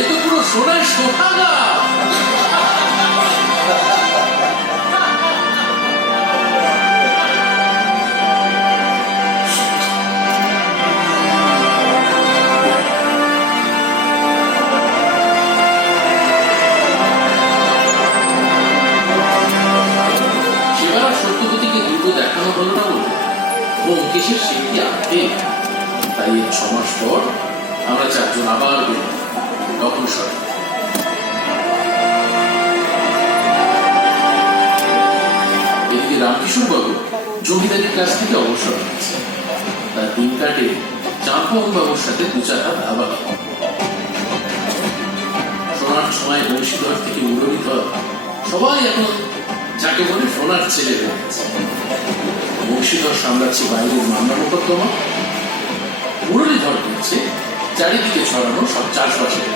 এ তো পুরো সোনার সোহাগা। সেবার সত্যবতীকে দুটো দেখানো হলো না বলে ব্যোমকেশের স্মৃতি আঁকে। তাই 6 মাস পর আমরা 4 জন আবার বেরোলাম দক্ষিণেশ্বরে। এদিকে রামকিশোর বাবু জমিদারি ক্লাস থেকে অবসর নিয়েছে। তার দিন কাটে চাঁদমোহন বাবুর সাথে 2-4 হাত আবার সোনার ছোঁয়ায় বংশীধর থেকে মুরলীধর সবাই এখন যাকে বলে সোনার ছেলে হয়ে গেছে। বংশীধর সামলাচ্ছে বাইরের মামলা মোকদ্দমা, মুরলীধর করছে চারিদিকে ছড়ানো সব চাষবাসের।